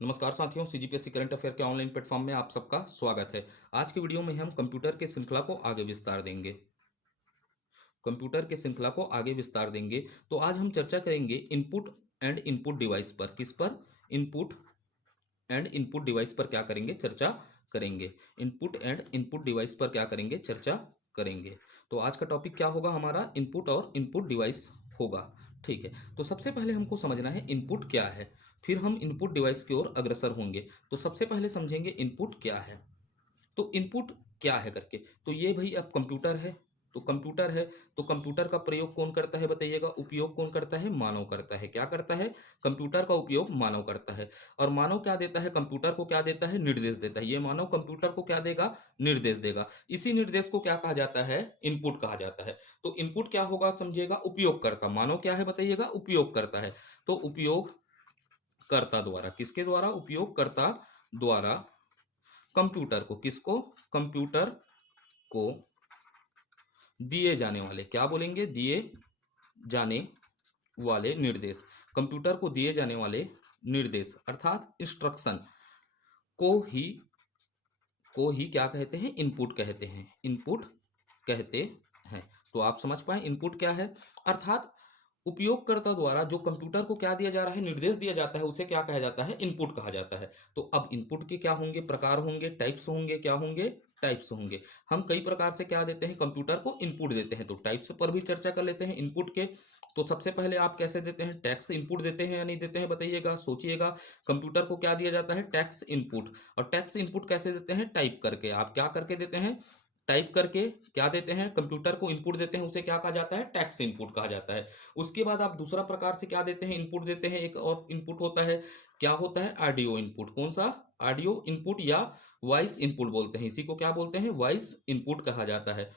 नमस्कार साथियों, CGPSC current affair के ऑनलाइन प्लेटफॉर्म में आप सबका स्वागत है। आज की वीडियो में हम कंप्यूटर के श्रृंखला को आगे विस्तार देंगे। तो आज हम चर्चा करेंगे इनपुट एंड इनपुट डिवाइस पर। किस पर? इनपुट एंड इनपुट डिवाइस पर क्या करेंगे? चर्चा करेंगे। इनपुट एंड इनपुट डिवाइस पर क्या करेंगे? चर्चा करेंगे। तो आज का टॉपिक क्या होगा हमारा? इनपुट और इनपुट डिवाइस होगा। ठीक है, तो सबसे पहले हमको समझना है इनपुट क्या है, फिर हम इनपुट डिवाइस की ओर अग्रसर होंगे। तो सबसे पहले समझेंगे इनपुट क्या है। तो इनपुट क्या है करके, तो ये भाई अब कंप्यूटर है। तो कंप्यूटर है, तो कंप्यूटर का प्रयोग कौन करता है बताइएगा? उपयोग कौन करता है? मानव करता है। क्या करता है? कंप्यूटर का उपयोग मानव करता है। और मानव क्या देता है? कंप्यूटर को क्या देता है? निर्देश देता है। ये मानव कंप्यूटर को क्या देगा? निर्देश देगा। इसी निर्देश को क्या कहा जाता है? इनपुट कहा जाता है। तो इनपुट क्या होगा समझिएगा? उपयोगकर्ता। मानव क्या है बताइएगा? उपयोगकर्ता है। तो उपयोगकर्ता द्वारा, किसके द्वारा? उपयोगकर्ता द्वारा कंप्यूटर को, किसको? कंप्यूटर को दिए जाने वाले, क्या बोलेंगे? दिए जाने वाले निर्देश। कंप्यूटर को दिए जाने वाले निर्देश अर्थात इंस्ट्रक्शन को ही क्या कहते हैं? इनपुट कहते हैं। इनपुट कहते हैं। तो आप समझ पाए इनपुट क्या है? अर्थात उपयोगकर्ता द्वारा जो कंप्यूटर को क्या दिया जा रहा है? निर्देश दिया जाता है, उसे क्या कहा जाता है? इनपुट कहा जाता है। तो अब इनपुट के क्या होंगे? प्रकार होंगे, टाइप्स होंगे। क्या होंगे? टाइप्स होंगे। हम कई प्रकार से क्या देते हैं? कंप्यूटर को इनपुट देते हैं। तो टाइप्स पर भी चर्चा कर लेते हैं इनपुट के। तो सबसे पहले आप कैसे देते हैं? टैक्स इनपुट देते हैं या नहीं देते हैं बताइएगा, सोचिएगा। कंप्यूटर को क्या दिया जाता है? Tax input. और टैक्स इनपुट कैसे देते हैं? टाइप करके। आप क्या करके देते हैं? टाइप करके क्या देते हैं? कंप्यूटर को इनपुट देते हैं, उसे क्या कहा जाता है? टैक्स इनपुट कहा जाता है। उसके बाद आप दूसरा प्रकार से क्या देते हैं? इनपुट देते हैं। एक और इनपुट होता है, क्या होता है? Audio input. कौन सा? ऑडियो इनपुट या वॉइस इनपुट बोलते हैं। इसी को क्या बोलते हैं? वॉइस इनपुट कहा जाता है।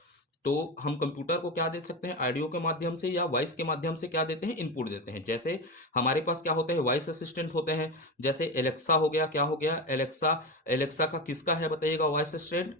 तो हम कंप्यूटर को क्या दे सकते हैं? ऑडियो के माध्यम से या वॉइस के माध्यम से क्या देते हैं? इनपुट देते हैं। जैसे हमारे पास क्या होते हैं? वॉइस असिस्टेंट होते हैं। जैसे एलेक्सा हो गया। क्या हो गया? एलेक्सा। एलेक्सा का किसका है बताइएगा वॉइस असिस्टेंट?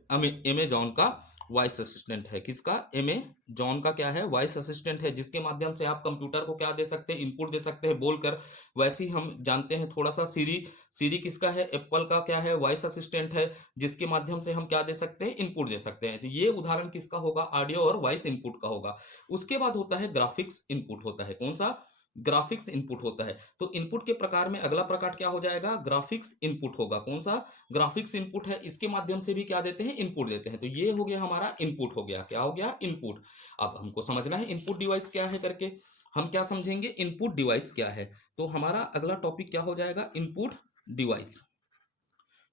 अमेजॉन का वॉइस असिस्टेंट है। किसका? अमेजॉन का क्या है? वॉइस असिस्टेंट है, जिसके माध्यम से आप कंप्यूटर को क्या दे सकते हैं? इनपुट दे सकते हैं बोलकर। वैसे ही हम जानते हैं थोड़ा सा सीरी। सीरी किसका है? एप्पल का क्या है? वॉइस असिस्टेंट है, जिसके माध्यम से हम क्या दे सकते हैं? इनपुट दे सकते हैं। तो ये उदाहरण किसका होगा? ऑडियो और वॉइस इनपुट का होगा। उसके बाद होता है ग्राफिक्स इनपुट होता है। कौन सा? ग्राफिक्स इनपुट होता है। तो इनपुट के प्रकार में अगला प्रकार क्या हो जाएगा? ग्राफिक्स इनपुट होगा। कौन सा? ग्राफिक्स इनपुट है। इसके माध्यम से भी क्या देते हैं? इनपुट देते हैं। तो ये हो गया हमारा इनपुट हो गया। क्या हो गया? इनपुट। अब हमको समझना है इनपुट डिवाइस क्या है करके। हम क्या समझेंगे? इनपुट डिवाइस क्या है। तो हमारा अगला टॉपिक क्या हो जाएगा? Input device.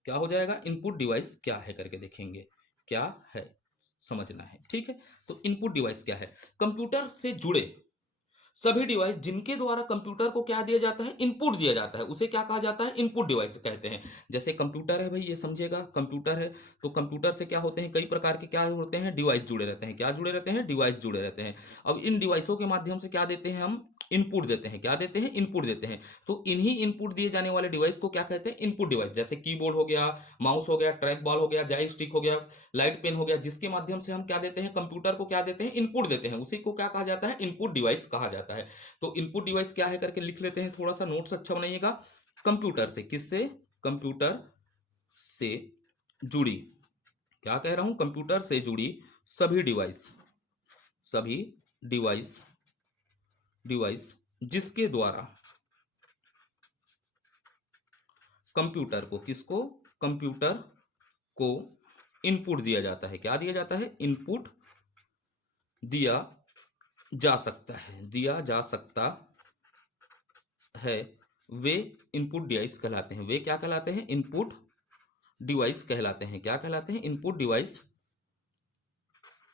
क्या हो जाएगा? इनपुट डिवाइस क्या है करके देखेंगे। क्या है समझना है, ठीक है। तो इनपुट डिवाइस क्या है? कंप्यूटर से जुड़े सभी डिवाइस जिनके द्वारा कंप्यूटर को क्या दिया जाता है? इनपुट दिया जाता है, उसे क्या कहा जाता है? इनपुट डिवाइस कहते हैं। जैसे कंप्यूटर है भाई, ये समझिएगा कंप्यूटर है। तो कंप्यूटर से क्या होते हैं? कई प्रकार के क्या होते हैं? डिवाइस जुड़े रहते हैं। क्या जुड़े रहते हैं? डिवाइस जुड़े रहते हैं। अब इन डिवाइसों के माध्यम से क्या देते हैं हम? इनपुट देते हैं। क्या देते हैं? इनपुट देते हैं। तो इन्हीं इनपुट दिए जाने वाले डिवाइस को क्या कहते हैं? Input device. जैसे कीबोर्ड हो गया, माउस हो गया, ट्रैक बॉल हो गया, जॉयस्टिक हो गया, लाइट पेन हो गया, जिसके माध्यम से हम क्या देते हैं? कंप्यूटर को क्या देते हैं? इनपुट देते हैं। उसी को क्या कहा जाता है? इनपुट डिवाइस कहा जाता है। तो इनपुट डिवाइस क्या है करके लिख लेते हैं, थोड़ा सा नोट्स अच्छा बनाइएगा। कंप्यूटर से, किससे? कंप्यूटर से जुड़ी, क्या कह रहा हूं? कंप्यूटर से जुड़ी सभी डिवाइस, सभी डिवाइस डिवाइस जिसके द्वारा कंप्यूटर को, किसको? कंप्यूटर को इनपुट दिया जाता है। क्या दिया जाता है? इनपुट दिया जा सकता है, दिया जा सकता है, वे इनपुट डिवाइस कहलाते हैं। वे क्या कहलाते हैं? इनपुट डिवाइस कहलाते हैं। क्या कहलाते हैं? इनपुट डिवाइस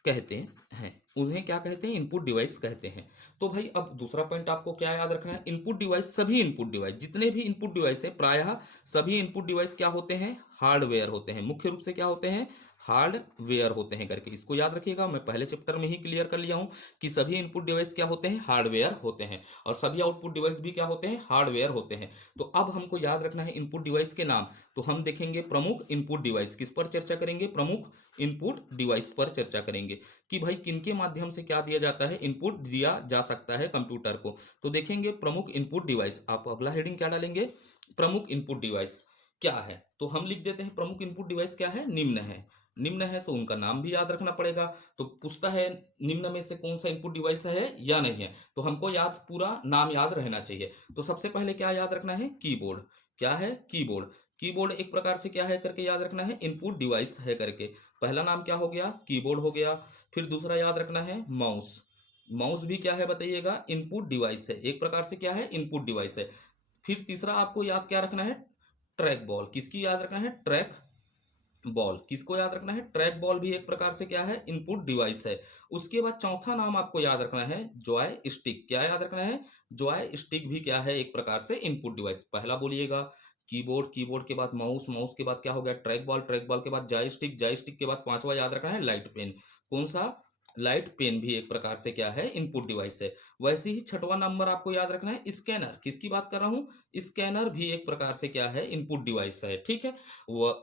कहते हैं। उन्हें क्या कहते हैं? इनपुट डिवाइस कहते हैं। तो भाई अब दूसरा पॉइंट आपको क्या याद रखना है? इनपुट डिवाइस, सभी इनपुट डिवाइस, जितने भी इनपुट डिवाइस है प्रायः सभी इनपुट डिवाइस क्या होते हैं? हार्डवेयर होते हैं। मुख्य रूप से क्या होते हैं? हार्डवेयर होते हैं करके इसको याद रखिएगा। मैं पहले चैप्टर में ही क्लियर कर लिया हूं कि सभी इनपुट डिवाइस क्या होते हैं? हार्डवेयर होते हैं। और सभी आउटपुट डिवाइस भी क्या होते हैं? हार्डवेयर होते हैं। तो अब हमको याद रखना है इनपुट डिवाइस के नाम। तो हम देखेंगे प्रमुख इनपुट डिवाइस। किस पर चर्चा करेंगे? प्रमुख इनपुट डिवाइस पर चर्चा करेंगे कि भाई किनके माध्यम से क्या दिया जाता है, इनपुट दिया जा सकता है कंप्यूटर को। तो देखेंगे प्रमुख इनपुट डिवाइस, आप अगला हेडिंग क्या डालेंगे, प्रमुख इनपुट डिवाइस क्या है, तो हम लिख देते हैं प्रमुख इनपुट डिवाइस क्या है, निम्न है। निम्न है तो उनका नाम भी याद रखना पड़ेगा। तो पूछता है निम्न में से कौन सा इनपुट डिवाइस है या नहीं है, तो हमको याद पूरा नाम याद रहना चाहिए। तो सबसे पहले क्या याद रखना है, कीबोर्ड। क्या है, कीबोर्ड। कीबोर्ड एक प्रकार से क्या है करके याद रखना है, इनपुट डिवाइस है करके। पहला नाम क्या हो गया, कीबोर्ड हो गया। फिर दूसरा याद रखना है माउस। माउस भी क्या है बताइएगा, इनपुट डिवाइस है, एक प्रकार से क्या है, इनपुट डिवाइस है। फिर तीसरा आपको याद क्या रखना है, ट्रैक बॉल। किसकी याद रखना है, ट्रैक बॉल। किसको याद रखना है, ट्रैक बॉल भी एक प्रकार से क्या है, इनपुट डिवाइस है। उसके बाद चौथा नाम आपको याद रखना है, जॉय स्टिक। क्या याद रखना है, जॉय स्टिक भी क्या है, एक प्रकार से इनपुट डिवाइस। पहला बोलिएगा कीबोर्ड, कीबोर्ड के बाद माउस, माउस के बाद क्या हो गया, ट्रैक बॉल, ट्रैक बॉल के बाद जॉय स्टिक, जॉय स्टिक के बाद पांचवा याद रखना है लाइट पेन। कौन सा, लाइट पेन भी एक प्रकार से क्या है, इनपुट डिवाइस है। वैसे ही छठवां नंबर आपको याद रखना है स्कैनर। किसकी बात कर रहा हूं, स्कैनर भी एक प्रकार से क्या है, इनपुट डिवाइस है। ठीक है,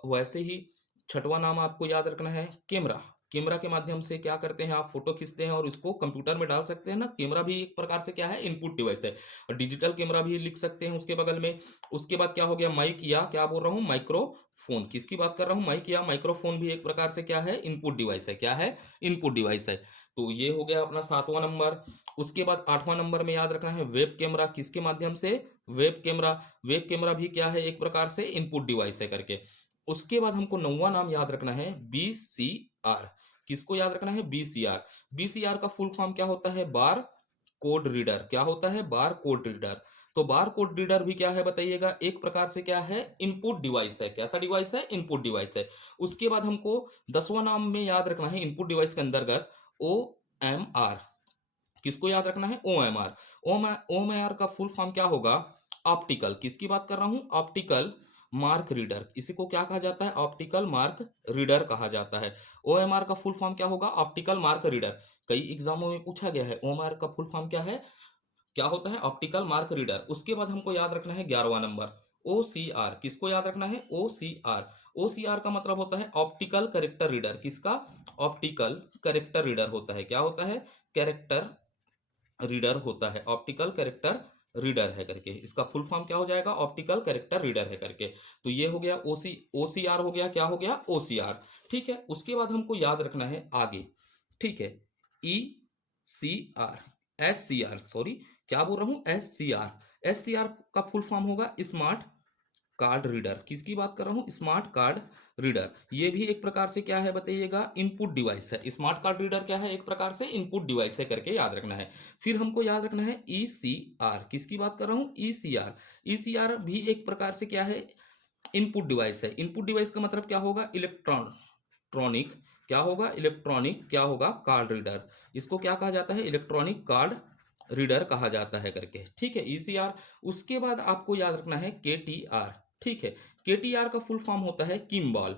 वैसे ही छठवां नाम आपको याद रखना है कैमरा। कैमरा के माध्यम से क्या करते हैं, आप फोटो खींचते हैं और उसको कंप्यूटर में डाल सकते हैं ना। कैमरा भी एक प्रकार से क्या है, इनपुट डिवाइस है। और डिजिटल कैमरा भी लिख सकते हैं उसके बगल में। उसके बाद क्या हो गया, माइक या क्या बोल रहा हूँ, माइक्रोफोन। किसकी बात कर रहा हूँ, माइक या माइक्रोफोन भी एक प्रकार से क्या है, इनपुट डिवाइस है। क्या है, इनपुट डिवाइस है। तो ये हो गया अपना सातवां नंबर। उसके बाद आठवां नंबर में याद रखना है वेब कैमरा। किसके माध्यम से, वेब कैमरा। वेब कैमरा भी क्या है, एक प्रकार से इनपुट डिवाइस है करके। उसके बाद हमको नौवां नाम याद रखना है बीसीआर। किसको याद रखना है, बीसीआर। बीसीआर का फुल फॉर्म क्या होता है, बार कोड रीडर। क्या होता है, बार कोड रीडर। तो बार कोड रीडर भी क्या है बताइएगा, एक प्रकार से क्या है, इनपुट डिवाइस है। कैसा डिवाइस है, इनपुट डिवाइस है। उसके बाद हमको 10वां नाम में याद रखना है इनपुट डिवाइस के अंतर्गत ओ एम आर। किसको याद रखना है, O M R. O M R का फुल फॉर्म क्या होगा, ऑप्टिकल। किसकी बात कर रहा हूं, ऑप्टिकल मार्क रीडर। इसी को क्या कहा जाता है, ऑप्टिकल मार्क रीडर कहा जाता है। ओएमआर का फुल फॉर्म क्या होगा, ऑप्टिकल मार्क रीडर। कई एग्जामों में पूछा गया है, ओएमआर का फुल फॉर्म क्या है, क्या होता है, ऑप्टिकल मार्क रीडर। उसके बाद हमको याद रखना है 11वां नंबर ओसीआर। किसको याद रखना है, ओसीआर। ओसीआर का मतलब होता है ऑप्टिकल करेक्टर रीडर। किसका, ऑप्टिकल करेक्टर रीडर होता है। क्या होता है, कैरेक्टर रीडर होता है, ऑप्टिकल कैरेक्टर रीडर है करके। इसका फुल फॉर्म क्या हो जाएगा, ऑप्टिकल कैरेक्टर रीडर है करके। तो ये हो गया ओसीआर हो गया, क्या हो गया, ओसीआर। ठीक है, उसके बाद हमको याद रखना है आगे, ठीक है, E C R, S C R, sorry क्या बोल रहा हूं, S C R. S C R का फुल फॉर्म होगा स्मार्ट कार्ड रीडर। किसकी बात कर रहा हूं, स्मार्ट कार्ड रीडर। ये भी एक प्रकार से क्या है बताइएगा, इनपुट डिवाइस है। स्मार्ट कार्ड रीडर क्या है, एक प्रकार से इनपुट डिवाइस है करके याद रखना है। फिर हमको याद रखना है ईसीआर। किसकी बात कर रहा हूं, ईसीआर। ईसीआर भी एक प्रकार से क्या है, इनपुट डिवाइस है। इनपुट डिवाइस का मतलब क्या होगा, इलेक्ट्रॉनिक, क्या होगा, इलेक्ट्रॉनिक क्या होगा, कार्ड रीडर। इसको क्या कहा जाता है, इलेक्ट्रॉनिक कार्ड रीडर कहा जाता है करके। ठीक है, ईसीआर। उसके बाद आपको याद रखना है केटीआर। ठीक है, केटीआर का फुल फॉर्म होता है किम्बॉल।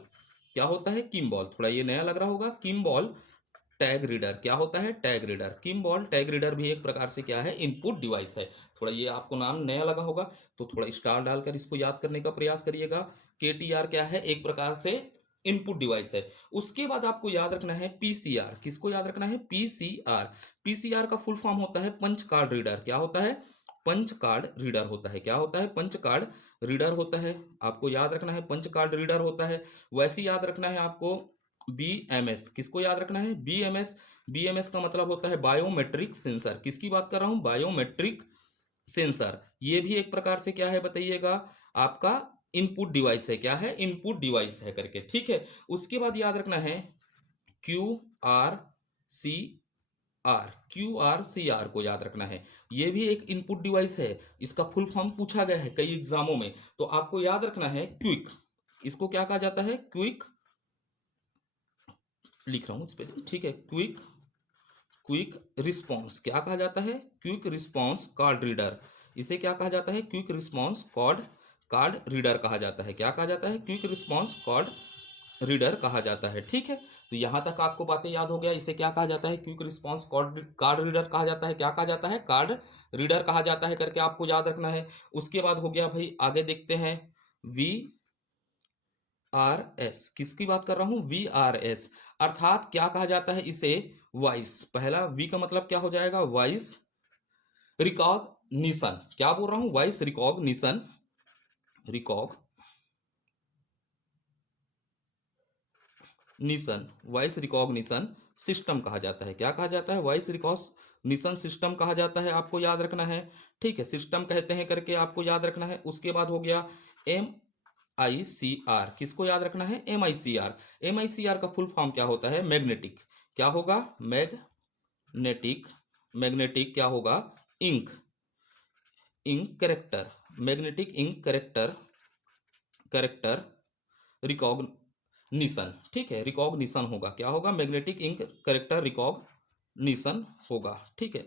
क्या होता है, किम्बॉल। थोड़ा ये नया लग रहा होगा, किम्बॉल टैग रीडर। क्या होता है, tag reader. Kimball tag reader भी एक प्रकार से क्या है, इनपुट डिवाइस है। थोड़ा ये आपको नाम नया लगा होगा तो थोड़ा स्टार डालकर इसको याद करने का प्रयास करिएगा। केटीआर क्या है, एक प्रकार से इनपुट डिवाइस है। उसके बाद आपको याद रखना है पीसीआर। किसको याद रखना है, पीसीआर। पीसीआर का फुल फॉर्म होता है पंच कार्ड रीडर। क्या होता है, पंच कार्ड रीडर होता है। क्या होता है, पंच कार्ड रीडर होता है। आपको याद रखना है पंच कार्ड रीडर होता है। वैसे याद रखना है आपको बीएमएस। किसको याद रखना है, बीएमएस। बीएमएस का मतलब होता है बायोमेट्रिक सेंसर। किसकी बात कर रहा हूं, बायोमेट्रिक सेंसर। ये भी एक प्रकार से क्या है बताइएगा, आपका इनपुट डिवाइस है। क्या है, इनपुट डिवाइस है करके। ठीक है, उसके बाद याद रखना है Q R C R. Q R C R को याद रखना है, ये भी एक इनपुट डिवाइस है। इसका फुल फॉर्म पूछा गया है कई एग्जामों में, तो आपको याद रखना है क्विक। इसको क्या कहा जाता है, क्विक, लिख रहा हूं इस पे, ठीक है, क्विक, क्विक रिस्पॉन्स। क्या कहा जाता है, क्विक रिस्पॉन्स कार्ड रीडर। इसे क्या कहा जाता है, क्विक रिस्पॉन्स कार्ड रीडर कहा जाता है। क्या कहा जाता है, क्विक रिस्पॉन्स कार्ड रीडर कहा जाता है। ठीक है, तो यहां तक आपको बातें याद हो गया। इसे क्या कहा जाता है, क्विक रिस्पॉन्स कार्ड रीडर कहा जाता है। क्या कहा जाता है, कार्ड रीडर कहा जाता है करके आपको याद रखना है। उसके बाद हो गया भाई, आगे देखते हैं वी VRS, किसकी बात कर रहा हूं? VRS, अर्थात क्या कहा जाता है इसे? वॉइस। पहला V का मतलब क्या हो जाएगा? Voice recognition. क्या बोल रहा हूं? Voice recognition, voice recognition system कहा जाता है। क्या कहा जाता है? वॉइस रिकॉग्निशन सिस्टम कहा जाता है, आपको याद रखना है। ठीक है, सिस्टम कहते हैं करके आपको याद रखना है। उसके बाद हो गया MICR, किसको याद रखना है? MICR। MICR का फुल फॉर्म क्या होता है? मैग्नेटिक। क्या होगा? मैग्नेटिक। मैग्नेटिक क्या होगा? Ink, ink character, magnetic ink character, character recognition. ठीक है, रिकॉग्निशन होगा। क्या होगा? मैग्नेटिक इंक करेक्टर रिकॉग्निशन होगा। ठीक है,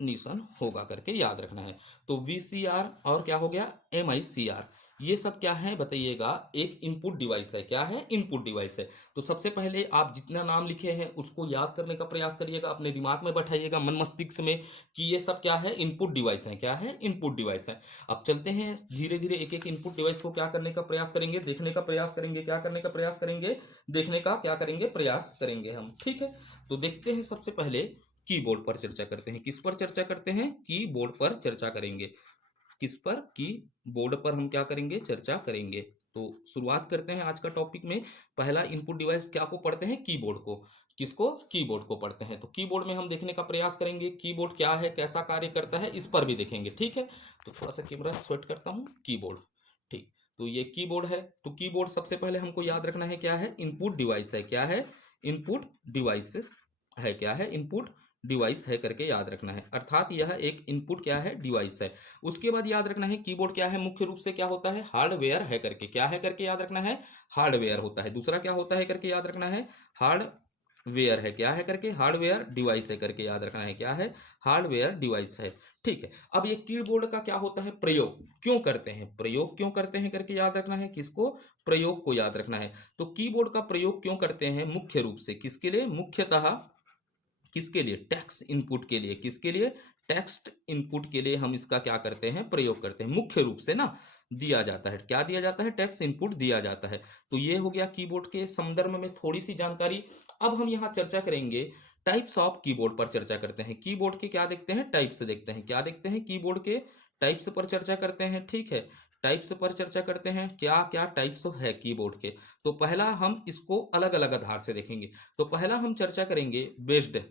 निशन होगा करके याद रखना है। तो VCR और क्या हो गया? MICR, ये सब क्या है बताइएगा? एक इनपुट डिवाइस है। क्या है? इनपुट डिवाइस है। तो सबसे पहले आप जितना नाम लिखे हैं उसको याद करने का प्रयास करिएगा, अपने दिमाग में बैठाइएगा, मन मस्तिष्क में, कि ये सब क्या है? इनपुट डिवाइस है। क्या है? इनपुट डिवाइस है। अब चलते हैं धीरे धीरे एक एक इनपुट डिवाइस को क्या करने का प्रयास करेंगे? देखने का प्रयास करेंगे। क्या करने का प्रयास करेंगे? देखने का क्या करेंगे? प्रयास करेंगे हम। ठीक है, तो देखते हैं सबसे पहले कीबोर्ड पर चर्चा करते हैं। किस पर चर्चा करते हैं? कीबोर्ड पर चर्चा करेंगे। किस पर? कीबोर्ड पर हम क्या करेंगे? चर्चा करेंगे। तो शुरुआत करते हैं आज का टॉपिक में। पहला इनपुट डिवाइस क्या को पढ़ते हैं? कीबोर्ड को। किसको? कीबोर्ड को पढ़ते हैं। तो कीबोर्ड में हम देखने का प्रयास करेंगे कीबोर्ड क्या है, कैसा कार्य करता है, इस पर भी देखेंगे। ठीक है, तो थोड़ा सा कैमरा सेट करता हूँ। कीबोर्ड, ठीक, तो ये कीबोर्ड है। तो कीबोर्ड सबसे पहले हमको याद रखना है क्या है? इनपुट डिवाइस है। क्या है? इनपुट डिवाइसेस है। क्या है? इनपुट डिवाइस है करके याद रखना है, अर्थात यह एक इनपुट क्या है? डिवाइस है। उसके बाद याद रखना है कीबोर्ड क्या है? मुख्य रूप से क्या होता है? हार्डवेयर है करके। क्या है करके याद रखना है? हार्डवेयर होता है। दूसरा क्या होता है करके याद रखना है? हार्डवेयर है। क्या है करके? हार्डवेयर डिवाइस है करके याद रखना है। क्या है? हार्डवेयर डिवाइस है। ठीक है, अब ये कीबोर्ड का क्या होता है? प्रयोग क्यों करते हैं? प्रयोग क्यों करते हैं करके याद रखना है। किसको? प्रयोग को याद रखना है। तो कीबोर्ड का प्रयोग क्यों करते हैं? मुख्य रूप से किसके लिए? मुख्यतः किसके लिए? टेक्स्ट इनपुट के लिए। किसके लिए? टेक्स्ट इनपुट के लिए हम इसका क्या करते हैं? प्रयोग करते हैं। मुख्य रूप से ना दिया जाता है। क्या दिया जाता है? टेक्स्ट इनपुट दिया जाता है। तो ये हो गया कीबोर्ड के संदर्भ में थोड़ी सी जानकारी। अब हम यहाँ चर्चा करेंगे टाइप्स ऑफ कीबोर्ड पर चर्चा करते हैं। कीबोर्ड के क्या देखते हैं? टाइप्स देखते हैं। क्या देखते हैं? कीबोर्ड के टाइप्स पर चर्चा करते हैं। ठीक है, टाइप्स पर चर्चा करते हैं। क्या क्या टाइप्स है कीबोर्ड के? तो पहला हम इसको अलग अलग आधार से देखेंगे। तो पहला हम चर्चा करेंगे बेस्ड,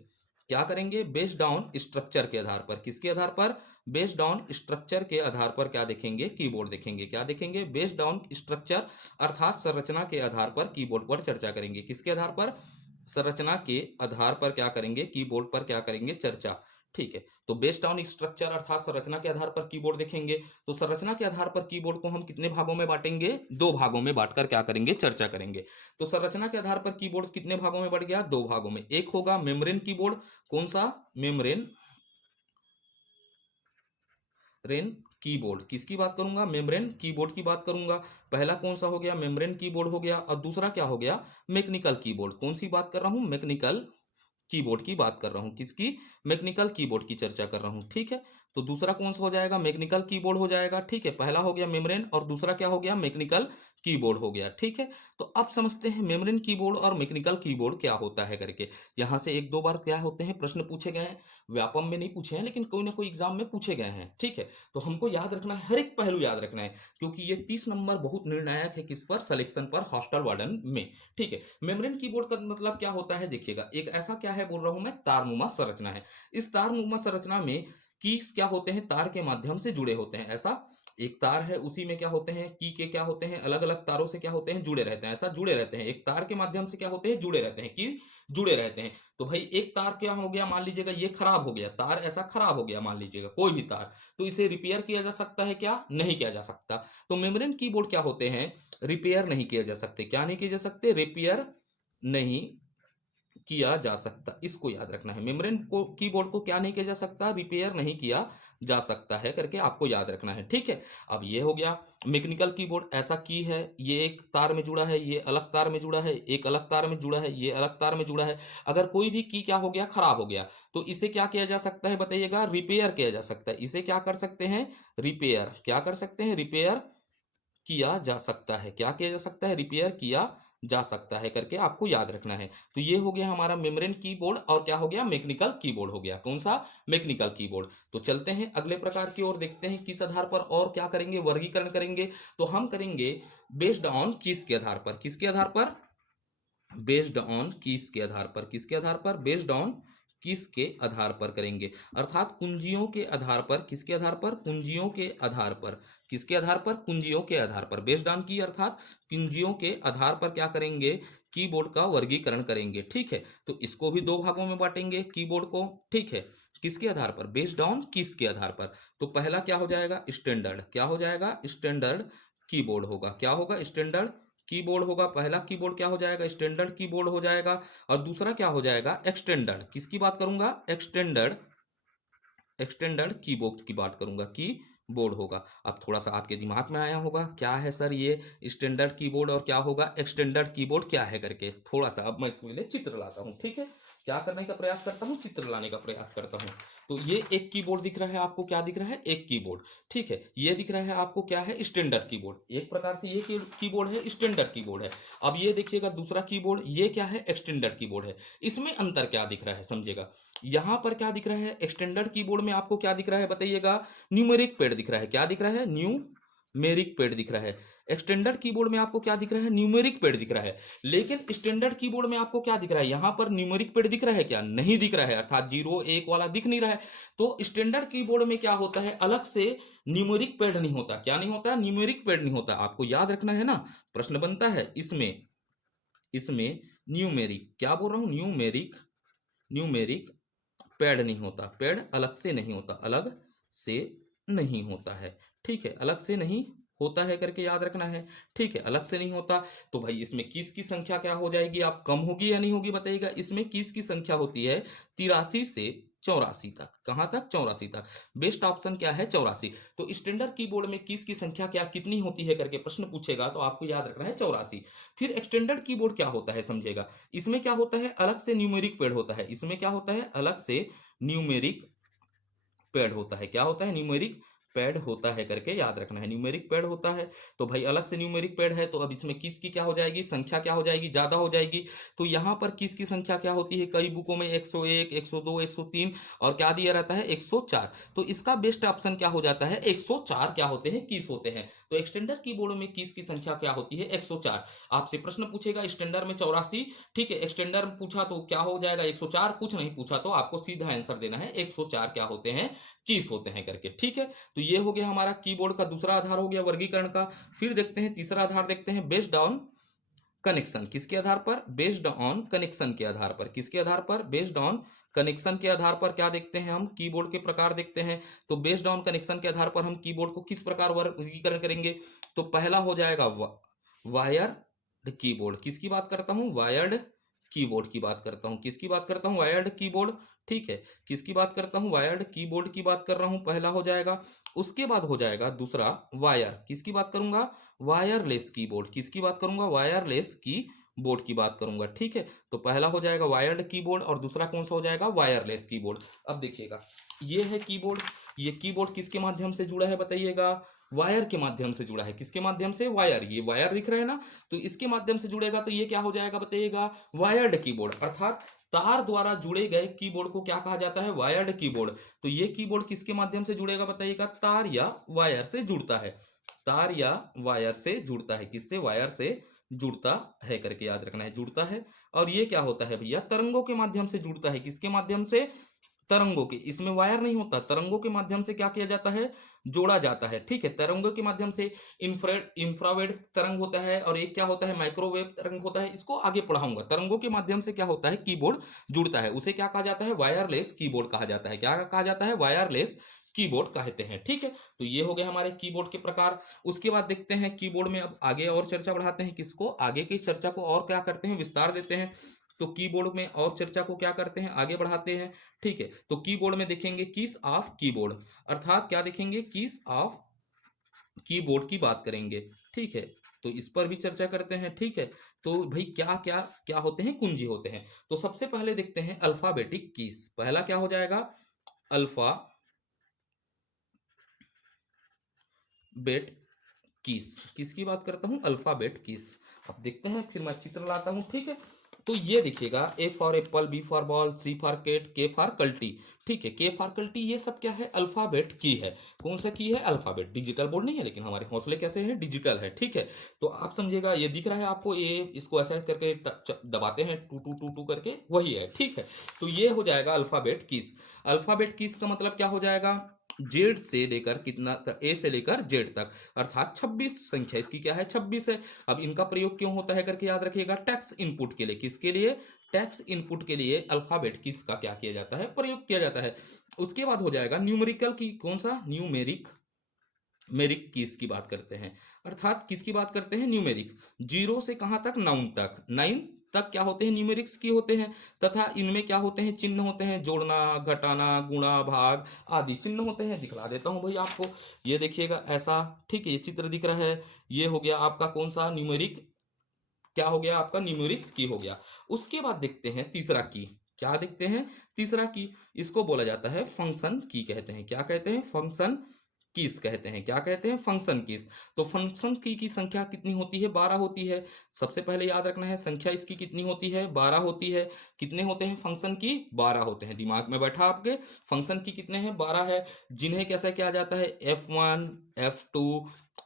क्या करेंगे? बेस्ड ऑन स्ट्रक्चर के आधार पर। किसके आधार पर? बेस्ड ऑन स्ट्रक्चर के आधार पर क्या देखेंगे? कीबोर्ड देखेंगे। क्या देखेंगे? बेस्ड ऑन स्ट्रक्चर, अर्थात संरचना के आधार पर कीबोर्ड पर चर्चा करेंगे। किसके आधार पर? संरचना के आधार पर क्या करेंगे? कीबोर्ड पर क्या करेंगे? चर्चा। ठीक है, तो बेस्ड ऑन स्ट्रक्चर अर्थात संरचना के आधार पर कीबोर्ड देखेंगे। तो संरचना के आधार पर कीबोर्ड को हम कितने भागों में बांटेंगे? दो भागों में बांटकर क्या करेंगे? चर्चा करेंगे। तो संरचना के आधार पर कीबोर्ड कितने भागों में बढ़ गया? दो भागों में। एक होगा मेम्ब्रेन कीबोर्ड। कौन सा? Membrane rain keyboard. किसकी बात करूंगा? मेम्ब्रेन कीबोर्ड की बात करूंगा। पहला कौन सा हो गया? मेम्ब्रेन कीबोर्ड हो गया। और दूसरा क्या हो गया? Mechanical keyboard. कौन सी बात कर रहा हूं? मैकेनिकल कीबोर्ड की बात कर रहा हूं। किसकी? मैकेनिकल कीबोर्ड की चर्चा कर रहा हूं। ठीक है, तो दूसरा कौन सा हो जाएगा? मैकेनिकल कीबोर्ड हो जाएगा। ठीक है, पहला हो गया मेम्ब्रेन और दूसरा क्या हो गया? मैकेनिकल कीबोर्ड हो गया। ठीक है, तो अब समझते हैं मेम्ब्रेन कीबोर्ड और मैकेनिकल कीबोर्ड क्या होता है करके। यहां से एक दो बार क्या होते हैं प्रश्न पूछे गए हैं, व्यापम में नहीं पूछे हैं लेकिन कोई ना कोई एग्जाम में पूछे गए हैं। ठीक है, तो हमको याद रखना है, हर एक पहलू याद रखना है, क्योंकि ये 30 नंबर बहुत निर्णायक है। किस पर? सिलेक्शन पर, हॉस्टल वार्डन में। ठीक है, मेम्ब्रेन कीबोर्ड का मतलब क्या होता है? देखिएगा, एक ऐसा क्या है बोल रहा हूं मैं, तारनुमा संरचना है। इस तारनुमा संरचना में कीज क्या होते हैं? तार के माध्यम से जुड़े होते हैं। ऐसा एक तार है, उसी में क्या होते हैं? की के क्या होते हैं? अलग अलग तारों से क्या होते हैं? जुड़े रहते हैं। ऐसा जुड़े रहते हैं, एक तार के माध्यम से क्या होते हैं? जुड़े रहते हैं, की जुड़े रहते हैं। तो भाई एक तार क्या हो गया? मान लीजिएगा ये खराब हो गया, तार ऐसा खराब हो गया, मान लीजिएगा कोई भी तार, तो इसे रिपेयर किया जा सकता है? क्या? नहीं किया जा सकता। तो मेम्ब्रेन कीबोर्ड क्या होते हैं? रिपेयर नहीं किया जा सकते। क्या नहीं किए जा सकते? रिपेयर नहीं किया जा सकता। इसको याद रखना है, मेम्ब्रेन को कीबोर्ड को क्या नहीं किया जा सकता? रिपेयर नहीं किया जा सकता है करके आपको याद रखना है। ठीक है, अब ये हो गया मैकेनिकल कीबोर्ड। ऐसा की है, ये एक तार में जुड़ा है, ये अलग तार में जुड़ा है, एक अलग तार में जुड़ा है, ये अलग तार में जुड़ा है। अगर कोई भी की क्या हो गया? खराब हो गया, तो इसे क्या किया जा सकता है बताइएगा? रिपेयर किया जा सकता है। इसे क्या कर सकते हैं? रिपेयर। क्या कर सकते हैं? रिपेयर किया जा सकता है। क्या किया जा सकता है? रिपेयर किया जा सकता है करके आपको याद रखना है। तो ये हो गया हमारा मेम्ब्रेन कीबोर्ड और क्या हो गया? मैकेनिकल कीबोर्ड हो गया। कौन सा? Mechanical keyboard. तो चलते हैं अगले प्रकार की ओर, देखते हैं किस आधार पर और क्या करेंगे, वर्गीकरण करेंगे। तो हम करेंगे बेस्ड ऑन किस के आधार पर? किसके आधार पर? बेस्ड ऑन कीस के आधार पर। किसके आधार पर? बेस्ड ऑन किस के आधार पर करेंगे, अर्थात कुंजियों के आधार पर। किसके आधार पर? कुंजियों के आधार पर। किसके आधार पर? कुंजियों के आधार पर। बेस्ड ऑन की अर्थात कुंजियों के आधार पर क्या करेंगे? कीबोर्ड का वर्गीकरण करेंगे। ठीक है, तो इसको भी दो भागों में बांटेंगे कीबोर्ड को। ठीक है, किसके आधार पर? बेस्ड ऑन किस के आधार पर। तो पहला क्या हो जाएगा? स्टैंडर्ड। क्या हो जाएगा? स्टैंडर्ड कीबोर्ड होगा। क्या होगा? स्टैंडर्ड कीबोर्ड होगा। पहला कीबोर्ड क्या हो जाएगा? स्टैंडर्ड कीबोर्ड हो जाएगा। और दूसरा क्या हो जाएगा? एक्सटेंडर्ड। किसकी बात करूंगा? एक्सटेंडर्ड। एक्सटेंडर्ड कीबोर्ड की बात करूंगा, की बोर्ड होगा। अब थोड़ा सा आपके दिमाग में आया होगा क्या है सर ये स्टैंडर्ड कीबोर्ड और क्या होगा एक्सटेंडर्ड कीबोर्ड, क्या है करके। थोड़ा सा अब मैं इसके लिए चित्र लाता हूँ। ठीक है, क्या करने का प्रयास करता हूँ? चित्र लाने का प्रयास करता हूँ। तो ये एक कीबोर्ड दिख रहा है आपको, क्या दिख रहा है? एक कीबोर्ड। ठीक है, ये दिख रहा है आपको क्या है? Standard keyboard. एक प्रकार से ये कीबोर्ड है, स्टैंडर्ड कीबोर्ड है। अब ये देखिएगा दूसरा कीबोर्ड, ये क्या है? एक्सटेंडर्ड कीबोर्ड है। इसमें अंतर क्या दिख रहा है समझिएगा। यहां पर क्या दिख रहा है? एक्सटेंडर्ड कीबोर्ड में आपको क्या दिख रहा है बताइएगा? न्यूमेरिक पैड दिख रहा है। क्या दिख रहा है? न्यूमेरिक पैड दिख रहा है। एक्सटेंडर्ड कीबोर्ड में आपको क्या दिख रहा है? न्यूमेरिक पैड दिख रहा है। लेकिन स्टैंडर्ड कीबोर्ड में आपको क्या दिख रहा है? यहां पर न्यूमेरिक पैड दिख रहा है क्या? नहीं दिख रहा है, अर्थात 0 1 वाला दिख नहीं रहा है। तो स्टैंडर्ड कीबोर्ड में क्या होता है? अलग से न्यूमेरिक पैड नहीं होता। क्या नहीं होता? न्यूमेरिक पैड नहीं होता। आपको याद रखना है ना, प्रश्न बनता है इसमें। इसमें न्यूमेरिक, क्या बोल रहा हूं? न्यूमेरिक, न्यूमेरिक पैड नहीं होता। पैड अलग से नहीं होता, अलग से नहीं होता है। ठीक है, अलग से नहीं होता है करके याद रखना है। ठीक है, अलग से नहीं होता। तो भाई इसमें किस की संख्या क्या हो जाएगी? आप कम होगी या नहीं होगी बताइएगा। इसमें किस की संख्या होती है 83 से 84 तक। कहां तक? 84 तक। बेस्ट ऑप्शन क्या है? 84। तो स्टैंडर्ड कीबोर्ड में किस की संख्या क्या कितनी होती है करके प्रश्न पूछेगा तो आपको याद रखना है 84। फिर एक्सटेंडेड कीबोर्ड क्या होता है समझेगा। इसमें क्या होता है? अलग से न्यूमेरिक पैड होता है। इसमें क्या होता है? अलग से न्यूमेरिक पैड होता है। क्या होता है? न्यूमेरिक पैड होता है करके याद रखना है। न्यूमेरिक पैड होता है। तो भाई अलग से न्यूमेरिक पैड है, तो अब इसमें किस की क्या हो जाएगी? संख्या क्या हो जाएगी? ज्यादा हो जाएगी। तो यहां पर किस की संख्या क्या होती है? कई बुकों में 101 102 103 और क्या दिया रहता है? 104। तो इसका बेस्ट ऑप्शन क्या हो जाता है? 104 क्या होते हैं? किस होते हैं। तो एक्सटेंडर कीबोर्ड में किस की संख्या क्या होती है? 104। आपसे प्रश्न पूछेगा स्टैंडर्ड में 84। ठीक है, एक्सटेंडर पूछा तो क्या हो जाएगा? 104। कुछ नहीं पूछा तो आपको सीधा आंसर देना है 104 क्या होते हैं? कीज होते हैं करके। ठीक है, तो ये हो गया हमारा कीबोर्ड का दूसरा आधार हो गया वर्गीकरण का। फिर देखते हैं तीसरा आधार, देखते हैं बेस्ड ऑन कनेक्शन। किसके आधार पर? बेस्ड ऑन कनेक्शन के आधार पर। किसके आधार पर? बेस्ड ऑन कनेक्शन के आधार पर क्या देखते हैं हम? कीबोर्ड के प्रकार देखते हैं। तो बेस्ड ऑन कनेक्शन के आधार पर हम कीबोर्ड को किस प्रकार वर्गीकरण करेंगे। तो पहला हो जाएगा वायर्ड कीबोर्ड। किसकी बात करता हूं? वायर्ड कीबोर्ड की बात करता हूं। किसकी बात करता हूं? Wired keyboard. ठीक है, किसकी बात करता हूं? वायर्ड कीबोर्ड की बात कर रहा हूं, पहला हो जाएगा। उसके बाद हो जाएगा दूसरा वायर। किसकी बात करूंगा? Wireless keyboard. किसकी बात करूंगा? वायरलेस की बोर्ड की बात करूंगा। ठीक है, तो पहला हो जाएगा वायर्ड कीबोर्ड और दूसरा कौन सा हो जाएगा? Wireless keyboard. अब देखिएगा, ये है कीबोर्ड। ये कीबोर्ड किसके माध्यम से जुड़ा है बताइएगा? वायर के माध्यम से जुड़ा है। किसके माध्यम से? वायर। ये वायर दिख रहा है ना, तो इसके माध्यम से जुड़ेगा तो ये क्या हो जाएगा बताइएगा? Wired keyboard. अर्थात तार द्वारा जुड़े गए कीबोर्ड को क्या कहा जाता है? Wired keyboard. तो ये कीबोर्ड किसके माध्यम से जुड़ेगा बताइएगा? तार या वायर से जुड़ता है। तार या वायर से जुड़ता है। किससे? वायर से जुड़ता है करके याद रखना है, जुड़ता है। और ये क्या होता है भैया? तरंगों के माध्यम से जुड़ता है। किसके माध्यम से? तरंगों के। इसमें वायर नहीं होता, तरंगों के माध्यम से क्या किया जाता है? जोड़ा जाता है। ठीक है, तरंगों के माध्यम से इंफ्रारेड इंफ्रारेड तरंग होता है और एक क्या होता है? माइक्रोवेव तरंग होता है। इसको आगे पढ़ाऊंगा। तरंगों के माध्यम से क्या होता है? कीबोर्ड जुड़ता है, उसे क्या कहा जाता है? वायरलेस कीबोर्ड कहा जाता है। क्या कहा जाता है? वायरलेस कीबोर्ड कहते हैं। ठीक है, तो ये हो गए हमारे कीबोर्ड के प्रकार। उसके बाद देखते हैं कीबोर्ड में अब आगे और चर्चा बढ़ाते हैं। किसको? आगे की चर्चा को और क्या करते हैं? विस्तार देते हैं। तो कीबोर्ड में और चर्चा को क्या करते हैं? आगे बढ़ाते हैं। ठीक है, तो कीबोर्ड में देखेंगे कीज ऑफ कीबोर्ड, अर्थात क्या देखेंगे? कीज ऑफ कीबोर्ड की बात करेंगे। ठीक है, तो इस पर भी चर्चा करते हैं। ठीक है, तो भाई क्या क्या क्या होते हैं? कुंजी होते हैं। तो सबसे पहले देखते हैं अल्फाबेटिक कीज। पहला क्या हो जाएगा? अल्फाबेट कीस, किसकी बात करता हूँ, अल्फाबेट कीस। अब देखते हैं, फिर मैं चित्र लाता हूँ, ठीक है। तो ये देखिएगा, A for apple, B for ball, C for cat, K for कल्टी, ठीक है। के फॉर कल्टी, ये सब क्या है, अल्फाबेट की है। कौन सा की है, अल्फाबेट। डिजिटल बोर्ड नहीं है, लेकिन हमारे हौसले कैसे हैं, डिजिटल है, ठीक है। तो आप समझिएगा, ये दिख रहा है आपको, ये इसको ऐसा करके दबाते हैं, टू टू टू टू करके, वही है, ठीक है। तो ये हो जाएगा अल्फाबेट कीस। अल्फाबेट कीस का मतलब क्या हो जाएगा, जेड से लेकर कितना तक, ए से लेकर जेड तक, अर्थात 26 संख्या इसकी क्या है, 26 है। अब इनका प्रयोग क्यों होता है करके याद रखिएगा, टैक्स इनपुट के लिए। किसके लिए, टैक्स इनपुट के लिए अल्फाबेट किस का क्या किया जाता है, प्रयोग किया जाता है। उसके बाद हो जाएगा न्यूमेरिकल की, कौन सा, न्यूमेरिक, मेरिक कीज की बात करते हैं, अर्थात किसकी बात करते हैं, न्यूमेरिक। जीरो से कहां तक, नाउन तक, नाइन तक क्या होते हैं, न्यूमेरिक्स की होते हैं। तथा इनमें क्या होते हैं, चिन्ह होते हैं, जोड़ना, घटाना, गुणा, भाग आदि चिन्ह होते हैं। दिखला देता हूं भाई आपको, ये देखिएगा ऐसा, ठीक है, ये चित्र दिख रहा है। ये हो गया आपका कौन सा, न्यूमेरिक, क्या हो गया आपका, न्यूमेरिक्स की हो गया। उसके बाद देखते हैं तीसरा की, क्या देखते हैं, तीसरा की, इसको बोला जाता है फंक्शन की कहते हैं। क्या कहते हैं, फंक्शन कीस कहते हैं। क्या कहते हैं, फंक्शन कीस। तो फंक्शन की संख्या कितनी होती है, 12 होती है। सबसे पहले याद रखना है, संख्या इसकी कितनी होती है, 12 होती है। कितने होते हैं फंक्शन की, 12 होते हैं। दिमाग में बैठा आपके, फंक्शन की कितने हैं, 12 है। जिन्हें कैसे किया जाता है, F1, F2,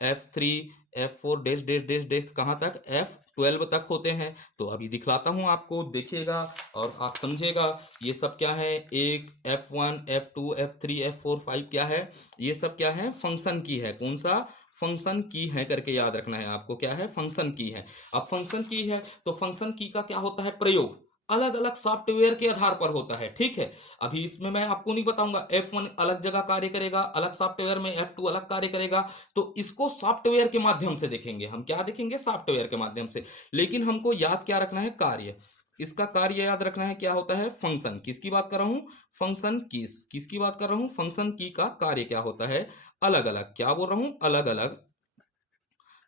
F3, F4 dash dash dash dash कहाँ तक, F12 तक होते हैं। तो अभी दिखलाता हूँ आपको, देखिएगा और आप समझेगा। ये सब क्या है, एक F1, F2, F3, F4, 5 क्या है, ये सब क्या है, फंक्शन की है। कौन सा, फंक्शन की है करके याद रखना है आपको, क्या है, फंक्शन की है। अब फंक्शन की है, तो फंक्शन की का क्या होता है, प्रयोग अलग अलग सॉफ्टवेयर के आधार पर होता है, ठीक है। अभी इसमें मैं आपको नहीं बताऊंगा, F1 अलग जगह कार्य करेगा अलग सॉफ्टवेयर में, F2 अलग कार्य करेगा। तो इसको सॉफ्टवेयर के माध्यम से देखेंगे हम, क्या देखेंगे, सॉफ्टवेयर के माध्यम से। लेकिन हमको याद क्या रखना है, कार्य। इसका कार्य याद रखना है, क्या होता है, फंक्शन। किसकी बात कर रहा हूं, फंक्शन किस, किसकी बात कर रहा हूं, फंक्शन की का कार्य क्या होता है, अलग अलग, क्या बोल रहा हूं, अलग अलग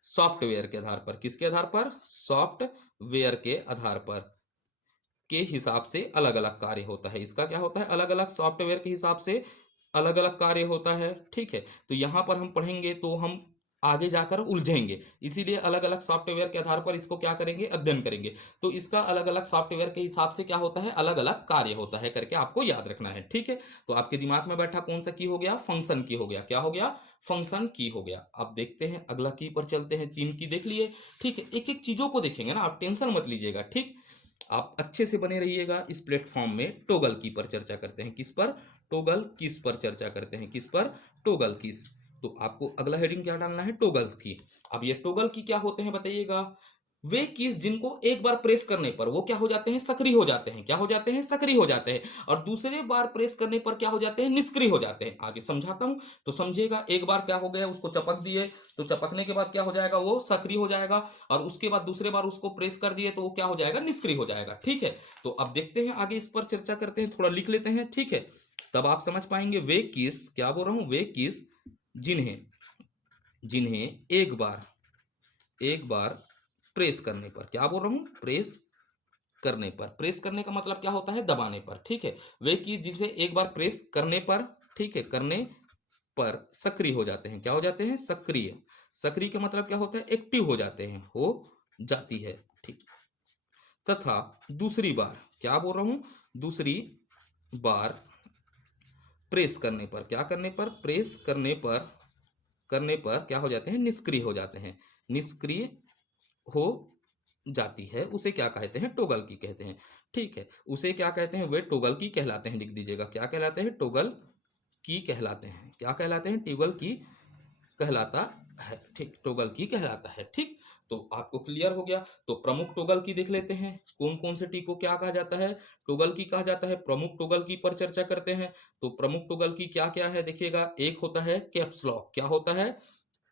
सॉफ्टवेयर के आधार पर। किसके आधार पर, सॉफ्टवेयर के आधार पर के हिसाब से अलग अलग कार्य होता है। इसका क्या होता है, अलग अलग सॉफ्टवेयर के हिसाब से अलग अलग कार्य होता है, ठीक है। तो यहां पर हम पढ़ेंगे तो हम आगे जाकर उलझेंगे, इसीलिए अलग अलग सॉफ्टवेयर के आधार पर इसको क्या करेंगे, अध्ययन करेंगे। तो इसका अलग अलग सॉफ्टवेयर के हिसाब से क्या होता है, अलग अलग कार्य होता है करके आपको याद रखना है, ठीक है। तो आपके दिमाग में बैठा कौन सा की हो गया, फंक्शन की हो गया। क्या हो गया, फंक्शन की हो गया। अब देखते हैं अगला की पर चलते हैं। तीन की देख लिए, ठीक है। एक एक चीजों को देखेंगे ना, आप टेंशन मत लीजिएगा, ठीक। आप अच्छे से बने रहिएगा इस प्लेटफॉर्म में। टोगल की पर चर्चा करते हैं, किस पर, टोगल किस पर चर्चा करते हैं, किस पर, टोगल किस। तो आपको अगला हेडिंग क्या डालना है, टोगल की। अब ये टोगल की क्या होते हैं बताइएगा, वे कीज जिनको एक बार प्रेस करने पर वो क्या हो जाते हैं, सक्रिय हो जाते हैं। क्या हो जाते हैं, सक्रिय हो जाते हैं। और दूसरे बार प्रेस करने पर क्या हो जाते हैं, निष्क्रिय हो जाते हैं। आगे समझाता हूं तो समझिएगा। एक बार क्या हो गया, उसको चपक दिए, तो चपकने के बाद क्या हो जाएगा, वो सक्रिय हो जाएगा। और उसके बाद दूसरे बार उसको प्रेस कर दिए तो वो क्या हो जाएगा, निष्क्रिय हो जाएगा, ठीक है। तो अब देखते हैं आगे, इस पर चर्चा करते हैं, थोड़ा लिख लेते हैं, ठीक है। तब आप समझ पाएंगे। वे कीज, क्या बोल रहा हूं, वे कीज जिन्हें, जिन्हें एक बार प्रेस करने पर, क्या बोल रहा हूं, प्रेस करने पर। प्रेस करने का मतलब क्या होता है, दबाने पर, ठीक है। वे की जिसे एक बार प्रेस करने पर, ठीक है, करने पर सक्रिय हो जाते हैं। क्या हो जाते हैं, सक्रिय। सक्रिय का मतलब क्या होता है, एक्टिव हो जाते हैं, हो जाती है, ठीक। तथा दूसरी बार, क्या बोल रहा हूं, दूसरी बार प्रेस करने पर, क्या करने पर, प्रेस करने पर, करने पर क्या हो जाते हैं, निष्क्रिय हो जाते हैं। निष्क्रिय हो जाती है, उसे क्या कहते हैं, टोगल की कहते हैं, ठीक है। उसे क्या कहते हैं, वे टोगल की कहलाते हैं। लिख दीजिएगा, क्या कहलाते हैं, टोगल की कहलाते हैं। क्या कहलाते हैं, टोगल की कहलाता है, ठीक, टोगल की कहलाता है, ठीक। तो आपको क्लियर हो गया। तो प्रमुख टोगल की देख लेते हैं, कौन कौन से टी को क्या कहा जाता है, टोगल की कहा जाता है। प्रमुख टोगल की पर चर्चा करते हैं। तो प्रमुख टोगल की क्या क्या है देखिएगा, एक होता है कैप्स लॉक। क्या होता है,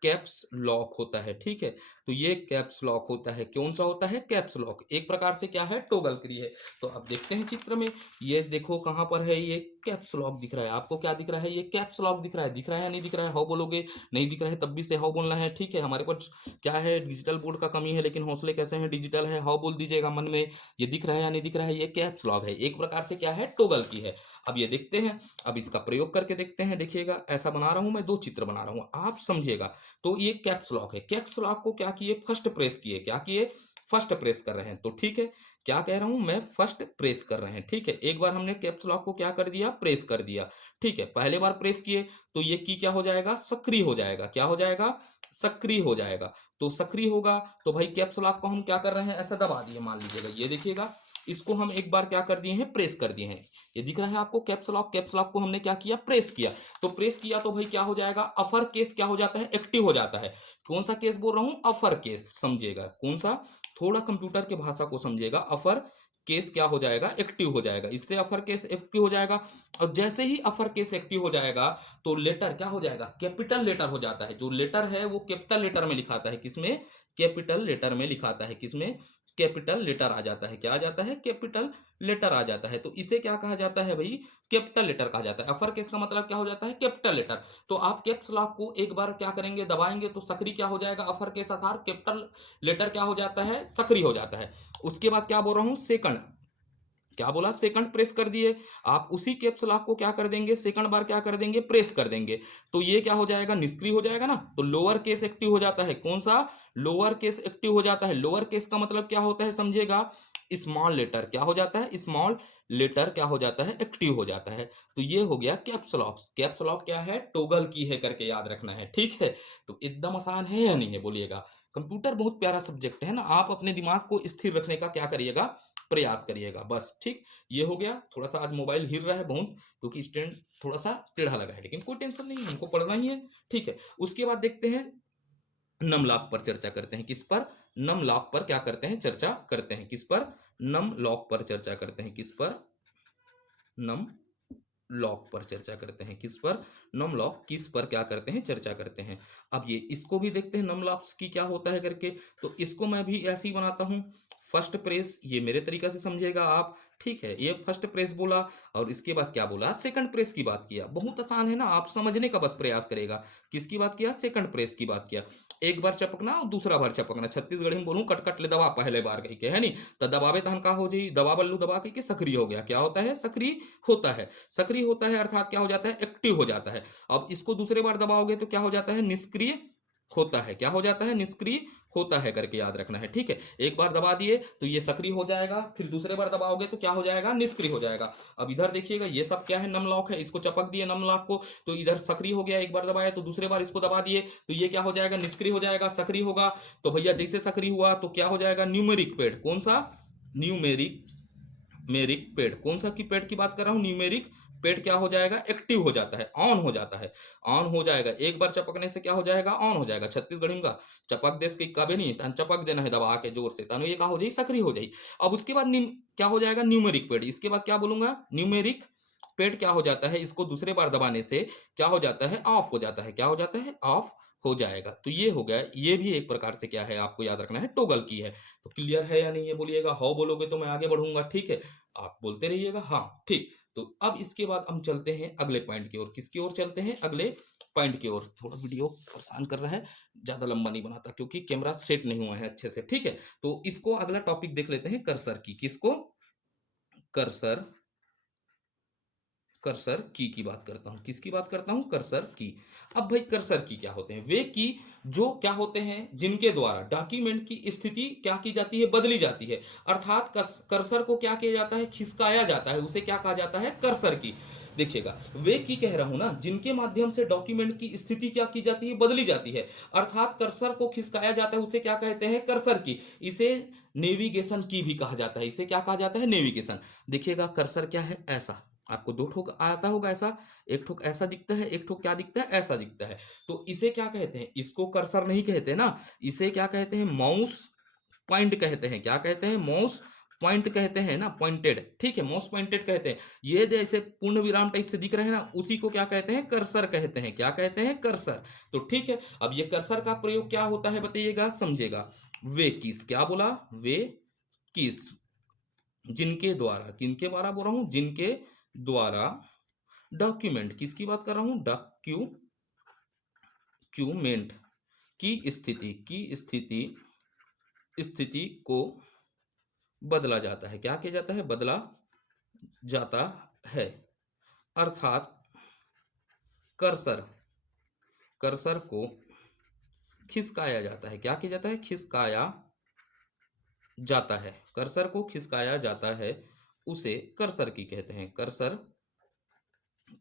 कैप्स लॉक होता है, ठीक है। तो ये कैप्स लॉक होता है, कौन सा होता है, कैप्स लॉक, एक प्रकार से क्या है, टोगल की है। तो अब देखते हैं चित्र में, ये देखो कहां पर है, ये कैप्स लॉक दिख रहा है आपको। क्या दिख रहा है, ये कैप्स लॉक दिख रहा है। दिख रहा है या नहीं दिख रहा है, हाउ बोलोगे, नहीं दिख रहा है तब भी से हाउ बोलना है, ठीक है। हमारे पास क्या है, डिजिटल बोर्ड का कमी है, लेकिन हौसले कैसे हैं, डिजिटल है, हाउ बोल दीजिएगा मन में। ये दिख रहा है या नहीं दिख रहा है, ये कैप्स लॉक है, एक प्रकार से क्या है, टोगल की है। अब ये देखते हैं, अब इसका प्रयोग करके देखते हैं। देखिएगा, ऐसा बना रहा हूं मैं, दो चित्र बना रहा हूं, आप समझिएगा। तो ये कैप्स लॉक है। कैप्स लॉक को क्या किए, फर्स्ट प्रेस किए, क्या किए, फर्स्ट प्रेस कर रहे हैं। तो ठीक है, क्या कह रहा हूं मैं, फर्स्ट प्रेस कर रहे हैं। ठीक है, एक बार हमने कैप्स लॉक को क्या कर दिया, प्रेस कर दिया। ठीक है, पहले बार प्रेस किए तो ये की क्या हो जाएगा, सक्रिय हो जाएगा। क्या हो जाएगा, सक्रिय हो जाएगा। तो सक्रिय होगा तो भाई कैप्स लॉक को हम क्या कर रहे हैं, ऐसा दबा दिए, मान लीजिएगा ये देखिएगा, इसको हम एक बार क्या कर दिए हैं, प्रेस कर दिए हैं। ये दिख रहा है आपको कैप्स लॉक, कैप्स लॉक को हमने क्या किया, प्रेस किया। तो प्रेस किया तो भाई क्या हो जाएगा, अपर केस क्या हो जाता है, एक्टिव हो जाता है। कौन सा केस बोल रहा हूं, अपर केस, समझिएगा कौन सा, थोड़ा कंप्यूटर के भाषा को समझिएगा। अपर केस क्या हो जाएगा, एक्टिव हो जाएगा, इससे अपर केस एक्टिव हो जाएगा। और जैसे ही अपर केस एक्टिव हो जाएगा तो लेटर क्या हो जाएगा, कैपिटल लेटर हो जाता है। जो लेटर है वो कैपिटल लेटर में लिखाता है, किसमें, कैपिटल लेटर में लिखाता है, किसमें, कैपिटल लेटर आ जाता है। क्या आ जाता है, कैपिटल लेटर आ जाता है। तो इसे क्या कहा जाता है भाई, कैपिटल लेटर कहा जाता है। अपर केस का मतलब क्या हो जाता है, कैपिटल लेटर। तो आप कैप्स लॉक को एक बार क्या करेंगे, दबाएंगे तो सक्रिय क्या हो जाएगा, अपर केस अर्थात कैपिटल लेटर क्या हो जाता है, सक्रिय हो जाता है। उसके बाद क्या बोल रहा हूं, सेकंड, क्या बोला, सेकंड प्रेस कर दिए। आप उसी कैप्स लॉक को क्या कर देंगे, सेकंड बार क्या कर देंगे, प्रेस कर देंगे। तो ये क्या हो जाएगा, निष्क्रिय हो जाएगा ना। तो लोअर केस एक्टिव हो जाता है, कौन सा, लोअर केस एक्टिव हो जाता है। लोअर केस का मतलब क्या होता है, समझिएगा, स्मॉल लेटर क्या हो जाता है, स्मॉल लेटर क्या हो जाता है, एक्टिव हो जाता है। तो ये हो गया कैप्स लॉक। कैप्स लॉक क्या है, टोगल की है करके याद रखना है। ठीक है, तो एकदम आसान है या नहीं है, बोलिएगा। कंप्यूटर बहुत प्यारा सब्जेक्ट है ना, आप अपने दिमाग को स्थिर रखने का क्या करिएगा, प्रयास करिएगा बस। ठीक, ये हो गया। थोड़ा सा आज मोबाइल हिल रहा है बहुत, क्योंकि स्टैंड थोड़ा सा टेढ़ा लगा है, लेकिन कोई टेंशन नहीं है, हमको पढ़ना ही है। ठीक है, उसके बाद देखते हैं नम लॉक पर चर्चा करते हैं। किस पर, नम लॉक पर क्या करते हैं, चर्चा करते हैं। किस पर, नम लॉक पर चर्चा करते हैं। किस पर, नम लॉक पर चर्चा करते हैं। किस पर, नम लॉक किस पर क्या करते हैं, चर्चा करते हैं। अब ये इसको भी देखते हैं, नम लॉक्स की क्या होता है करके। तो इसको मैं भी ऐसे ही बनाता हूं, फर्स्ट प्रेस, ये मेरे तरीका से समझिएगा आप। ठीक है, ये फर्स्ट प्रेस बोला, और इसके बाद क्या बोला, सेकंड प्रेस की बात किया। बहुत आसान है ना, आप समझने का बस प्रयास करेगा। किसकी बात किया, सेकंड प्रेस की बात किया। एक बार चपकना और दूसरा बार चपकना, छत्तीसगढ़ी में बोलूं, कट कट ले दबा पहले बार कह के, है नहीं। तो दबावे तहन का हो जाई, दबा बल्लू दबा के सक्रिय हो गया। क्या होता है, सक्रिय होता है। सक्रिय होता है अर्थात क्या हो जाता है, एक्टिव हो जाता है। अब इसको दूसरे बार दबाओगे तो क्या हो जाता है, निष्क्रिय होता है। क्या हो जाता है, निष्क्रिय होता है करके याद रखना है। ठीक है, एक बार दबा दिए तो ये सक्रिय हो जाएगा, फिर दूसरे बार दबाओगे तो क्या हो जाएगा, निष्क्रिय हो जाएगा। अब इधर देखिएगा, ये सब क्या है, नम लॉक है। इसको चपक दिए नम लॉक को, तो इधर सक्रिय हो गया, एक बार दबाया, तो दूसरे बार इसको दबा दिए तो ये क्या हो जाएगा, निष्क्रिय हो जाएगा, सक्रिय होगा। तो भैया जैसे सक्रिय हुआ तो क्या हो जाएगा, न्यूमेरिक पैड। कौन सा, न्यूमेरिक, मेरिक पेड। कौन सा की पेड की बात कर रहा हूं, न्यूमेरिक पेड क्या हो जाएगा, एक्टिव हो जाता है, ऑन हो जाता है, ऑन हो जाएगा। एक बार चपकने से क्या हो जाएगा, ऑन हो जाएगा। छत्तीसगढ़ी का चपक देश के कभी नहीं, तन चपक देना है दबा के जोर से, तनु ये क्या हो जाए, सक्रिय हो जाए। अब उसके बाद क्या हो जाएगा, न्यूमेरिक पेड। इसके बाद क्या बोलूंगा, न्यूमेरिक पेड क्या हो जाता है, इसको दूसरे बार दबाने से क्या हो जाता है, ऑफ हो जाता है। क्या हो जाता है, ऑफ हो जाएगा। तो ये हो गया, ये भी एक प्रकार से क्या है, आपको याद रखना है, टोगल की है। तो क्लियर है या नहीं है, बोलिएगा। हाँ बोलोगे तो मैं आगे बढ़ूंगा। ठीक है, आप बोलते रहिएगा हाँ। ठीक, तो अब इसके बाद हम चलते हैं अगले पॉइंट की ओर। किसकी ओर चलते हैं, अगले पॉइंट की ओर। थोड़ा वीडियो परेशान कर रहा है, ज्यादा लंबा नहीं बनाता क्योंकि कैमरा सेट नहीं हुआ है अच्छे से। ठीक है, तो इसको अगला टॉपिक देख लेते हैं, कर्सर की। किसको, कर्सर, कर्सर की बात करता हूं। किसकी बात करता हूं, कर्सर की। अब भाई कर्सर की क्या होते हैं, वे की जो क्या होते हैं, जिनके द्वारा डॉक्यूमेंट की स्थिति क्या की जाती है, बदली जाती है। अर्थात कर्सर को क्या किया जाता है, खिसकाया जाता है, उसे क्या कहा जाता है, कर्सर की। देखिएगा, वे की कह रहा हूं ना, जिनके माध्यम से डॉक्यूमेंट की स्थिति क्या की जाती है, बदली जाती है। अर्थात कर्सर को खिसकाया जाता है, उसे क्या कहते हैं, कर्सर की। इसे नेविगेशन की भी कहा जाता है। इसे क्या कहा जाता है, नेविगेशन। देखिएगा, कर्सर क्या है, ऐसा आपको दो ठोक आता होगा ऐसा, एक ठोक ऐसा दिखता है, एक ठोक क्या दिखता है, ऐसा दिखता है। तो इसे क्या कहते हैं, इसको कर्सर नहीं कहते ना, इसे क्या कहते हैं, माउस पॉइंट कहते हैं। क्या कहते हैं, माउस पॉइंट कहते हैं ना, पॉइंटेड। ठीक है, माउस पॉइंटेड कहते हैं। ये जैसे पूर्ण विराम टाइप से दिख रहे हैं ना, उसी को क्या कहते हैं, कर्सर कहते हैं। क्या कहते हैं, कर्सर। तो ठीक है, अब ये कर्सर का प्रयोग क्या होता है बताइएगा, समझेगा। वे किस, क्या बोला, वे किस, जिनके द्वारा, किनके द्वारा बोल रहा हूं, जिनके द्वारा डॉक्यूमेंट, किसकी बात कर रहा हूं, डॉक्यूमेंट की स्थिति, स्थिति को बदला जाता है। क्या किया जाता है, बदला जाता है। अर्थात कर्सर, कर्सर को खिसकाया जाता है। क्या किया जाता है? खिसकाया जाता है। कर्सर को खिसकाया जाता है, उसे कर्सर की कहते हैं। कर्सर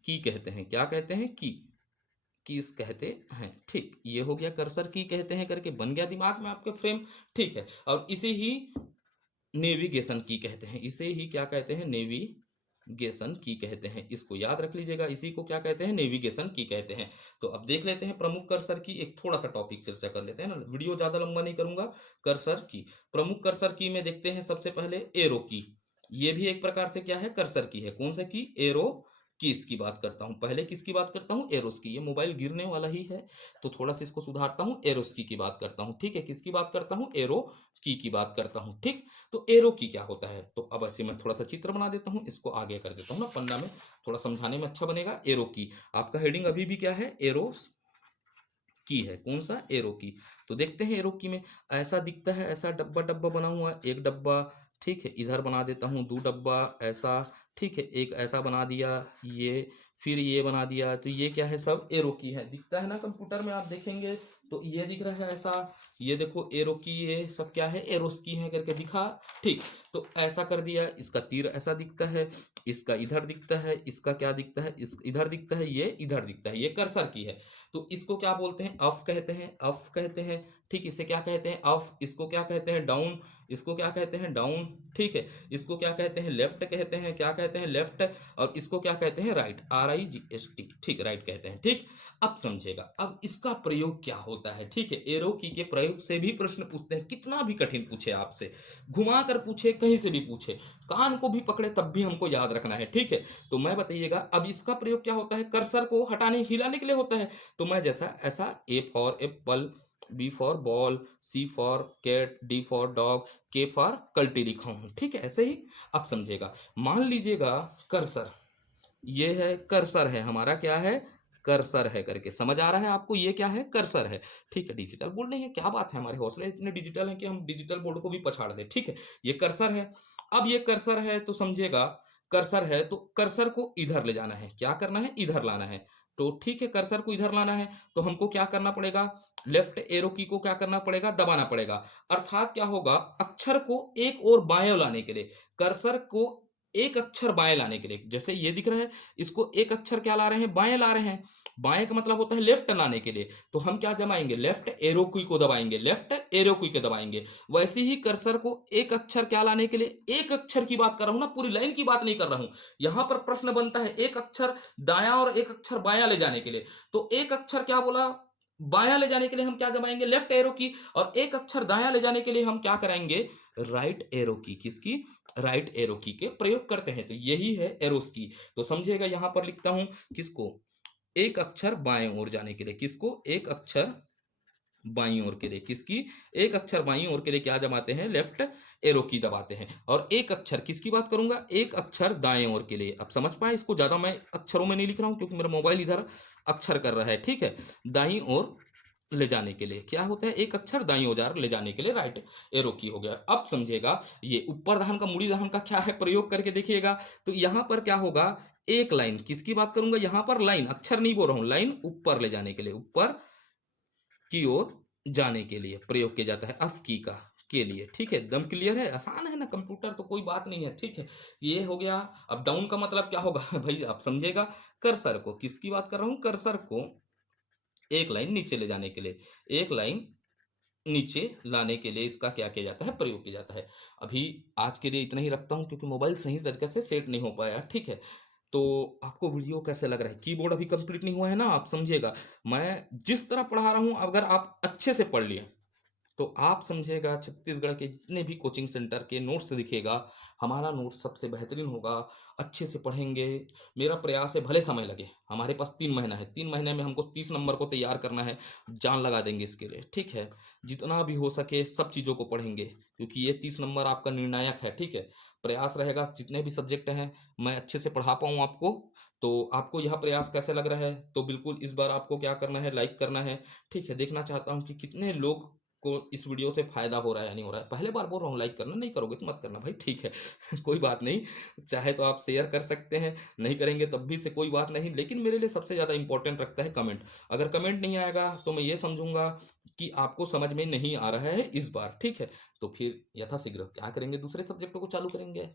की कहते हैं। क्या कहते हैं? कीज कहते हैं। ठीक, ये हो गया कर्सर की कहते हैं करके बन गया दिमाग में आपके फ्रेम। ठीक है, और इसे ही नेविगेशन की कहते हैं। इसे ही क्या कहते हैं? नेविगेशन की कहते हैं। इसको याद रख लीजिएगा, इसी को क्या कहते हैं? नेविगेशन की कहते हैं। तो अब देख लेते हैं प्रमुख कर्सर की, एक थोड़ा सा टॉपिक चर्चा कर लेते हैं ना, वीडियो ज्यादा लंबा नहीं करूंगा। कर्सर की, प्रमुख कर्सर की में देखते हैं सबसे पहले एरो की। ये भी एक प्रकार से क्या है? कर्सर की है। कौन सा की? एरो की। इसकी बात करता हूं पहले, किसकी बात करता हूं? एरोस की। ये मोबाइल गिरने वाला ही है तो थोड़ा सा इसको सुधारता हूं। एरोस की बात करता हूं। ठीक है, किसकी बात करता हूं? एरो की बात करता हूं। ठीक, तो एरो की क्या होता है? तो अब ऐसे मैं थोड़ा सा चित्र बना देता हूं, इसको आगे कर देता हूं ना पन्ना में, थोड़ा समझाने में अच्छा बनेगा। एरो की, आपका हेडिंग अभी भी क्या है? एरो की है। कौन सा? एरो की। तो देखते हैं एरो की में ऐसा दिखता है, ऐसा डब्बा डब्बा बना हुआ है, एक डब्बा। ठीक है, इधर बना देता हूँ दो डब्बा ऐसा। ठीक है, एक ऐसा बना दिया, ये फिर ये बना दिया। तो ये क्या है? सब एरो की है। दिखता है ना कंप्यूटर में, आप देखेंगे तो ये दिख रहा है ऐसा। ये देखो एरो की, ये सब क्या है? एरोस की है करके दिखा। ठीक, तो ऐसा कर दिया। इसका तीर ऐसा दिखता है, इसका इधर दिखता है, इसका क्या दिखता है? इस इधर दिखता है, ये इधर दिखता है। ये कर्सर की है। तो इसको क्या बोलते हैं? अफ कहते हैं। अफ कहते हैं। ठीक, इसे क्या कहते हैं? अफ। इसको क्या कहते हैं? डाउन। इसको क्या कहते हैं? डाउन। ठीक है, इसको क्या कहते हैं? लेफ्ट कहते हैं। क्या कहते हैं? लेफ्ट। और इसको क्या कहते हैं? राइट। RIGHT। ठीक, राइट कहते हैं। ठीक, अब समझेगा, अब इसका प्रयोग क्या होता है। ठीक है, एरो की के प्रयोग से भी प्रश्न पूछते हैं, कितना भी कठिन पूछे आपसे, घुमा कर पूछे, कहीं से भी पूछे, कान को भी पकड़े तब भी हमको याद रखना है। ठीक है, तो मैं बताइएगा अब इसका प्रयोग क्या होता है? कर्सर को हटाने हिलाने के लिए होता है। तो मैं जैसा ऐसा A for apple, B for ball, C for cat, D for dog, K for कल्टी लिखा हूं। ठीक है, ऐसे ही अब समझेगा। मान लीजिएगा कर्सर, ये है कर्सर है हमारा, क्या है? कर्सर है करके समझ आ रहा है आपको? ये क्या है? कर्सर है। ठीक है, डिजिटल बोर्ड नहीं है, क्या बात है, हमारे हौसले इतने डिजिटल हैं कि हम डिजिटल बोर्ड को भी पछाड़ दें। ठीक है, ये कर्सर है। अब ये कर्सर है तो समझिएगा, कर्सर है तो कर्सर को इधर ले जाना है। क्या करना है? इधर लाना है। तो ठीक है, कर्सर को इधर लाना है तो हमको क्या करना पड़ेगा? लेफ्ट एरो की को क्या करना पड़ेगा? दबाना पड़ेगा। अर्थात क्या होगा? अक्षर को एक और बाएं लाने के लिए, कर्सर को एक अक्षर बाएं लाने के लिए, जैसे ये दिख रहा है, इसको एक अक्षर क्या ला रहे हैं? बाएं ला रहे हैं। बाएं का मतलब होता है लेफ्ट लाने के लिए, तो हम क्या दबाएंगे? लेफ्ट एरो की को दबाएंगे, लेफ्ट एरो की को दबाएंगे। वैसे ही कर्सर को एक अक्षर क्या लाने के लिए, एक अक्षर की बात कर रहा हूं ना, पूरी लाइन की बात नहीं कर रहा हूं। यहां पर प्रश्न बनता है एक अक्षर दाया और एक अक्षर बाया ले जाने के लिए। तो एक अक्षर क्या बोला? बायां ले जाने के लिए हम क्या दबाएंगे? लेफ्ट एरो की। और एक अक्षर दायां ले जाने के लिए हम क्या कराएंगे? राइट एरो की। किसकी? राइट एरो की के प्रयोग करते हैं। तो यही है एरोस की। तो समझिएगा, यहां पर लिखता हूं किसको? एक अक्षर बाएं ओर जाने के लिए। किसको? एक अक्षर बाईं ओर के लिए। किसकी? एक अक्षर बाईं ओर के लिए क्या दबाते हैं? लेफ्ट एरो की दबाते हैं। और एक अक्षर किसकी बात करूंगा? एक अक्षर दाएं ओर के लिए। अब समझ पाए इसको? ज्यादा मैं अक्षरों में नहीं लिख रहा हूं क्योंकि मेरा मोबाइल इधर अक्षर कर रहा है। ठीक है, दाईं ओर ले जाने के लिए क्या होता है? एक अक्षर दाईं ओर ले जाने के लिए राइट एरो की हो गया। अब समझिएगा, ये ऊपर दहन का मूड़ी दहन का क्या है? प्रयोग करके देखिएगा। तो यहां पर क्या होगा? एक लाइन, किसकी बात करूंगा यहां पर? लाइन, अक्षर नहीं बोल रहा हूं, लाइन ऊपर ले जाने के लिए, ऊपर की ओर जाने के लिए प्रयोग किया जाता है अफ की का के लिए। ठीक है, एकदम क्लियर है, आसान है ना, कंप्यूटर तो कोई बात नहीं है। ठीक है, ये हो गया। अब डाउन का मतलब क्या होगा? भाई आप समझेगा, कर्सर को, किसकी बात कर रहा हूं? कर्सर को एक लाइन नीचे ले जाने के लिए, एक लाइन नीचे लाने के लिए इसका क्या किया जाता है? प्रयोग किया जाता है। अभी आज के लिए इतना ही रखता हूं क्योंकि मोबाइल सही तरीके से सेट नहीं हो पाया। ठीक है, तो आपको वीडियो कैसे लग रहा है? कीबोर्ड अभी कंप्लीट नहीं हुआ है ना, आप समझिएगा। मैं जिस तरह पढ़ा रहा हूं, अगर आप अच्छे से पढ़ लिए तो आप समझिएगा, छत्तीसगढ़ के जितने भी कोचिंग सेंटर के नोट्स दिखेगा, हमारा नोट्स सबसे बेहतरीन होगा। अच्छे से पढ़ेंगे, मेरा प्रयास है भले समय लगे, हमारे पास 3 महीना है, 3 महीने में हमको 30 नंबर को तैयार करना है, जान लगा देंगे इसके लिए। ठीक है, जितना भी हो सके सब चीज़ों को पढ़ेंगे क्योंकि ये 30 नंबर आपका निर्णायक है। ठीक है, प्रयास रहेगा जितने भी सब्जेक्ट हैं मैं अच्छे से पढ़ा पाऊँ आपको। तो आपको यह प्रयास कैसे लग रहा है? तो बिल्कुल इस बार आपको क्या करना है? लाइक करना है। ठीक है, देखना चाहता हूँ कि कितने लोग को इस वीडियो से फायदा हो रहा है या नहीं हो रहा है। पहले बार बोल रहा हूँ, लाइक करना, नहीं करोगे तो मत करना भाई, ठीक है। कोई बात नहीं, चाहे तो आप शेयर कर सकते हैं, नहीं करेंगे तब भी से कोई बात नहीं, लेकिन मेरे लिए सबसे ज़्यादा इंपॉर्टेंट रखता है कमेंट। अगर कमेंट नहीं आएगा तो मैं ये समझूंगा कि आपको समझ में नहीं आ रहा है इस बार, ठीक है। तो फिर यथाशीघ्र क्या करेंगे, दूसरे सब्जेक्टों को चालू करेंगे।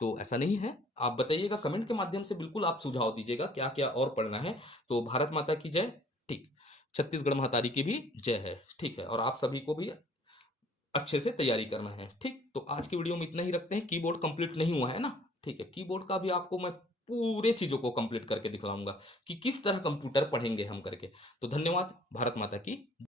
तो ऐसा नहीं है, आप बताइएगा कमेंट के माध्यम से, बिल्कुल आप सुझाव दीजिएगा क्या क्या और पढ़ना है। तो भारत माता की जय, ठीक। छत्तीसगढ़ महातारी की भी जय है, ठीक है। और आप सभी को भी अच्छे से तैयारी करना है, ठीक। तो आज की वीडियो में इतना ही रखते हैं। कीबोर्ड कंप्लीट नहीं हुआ है ना, ठीक है। कीबोर्ड का भी आपको मैं पूरे चीजों को कंप्लीट करके दिखलाऊंगा कि किस तरह कंप्यूटर पढ़ेंगे हम करके। तो धन्यवाद, भारत माता की।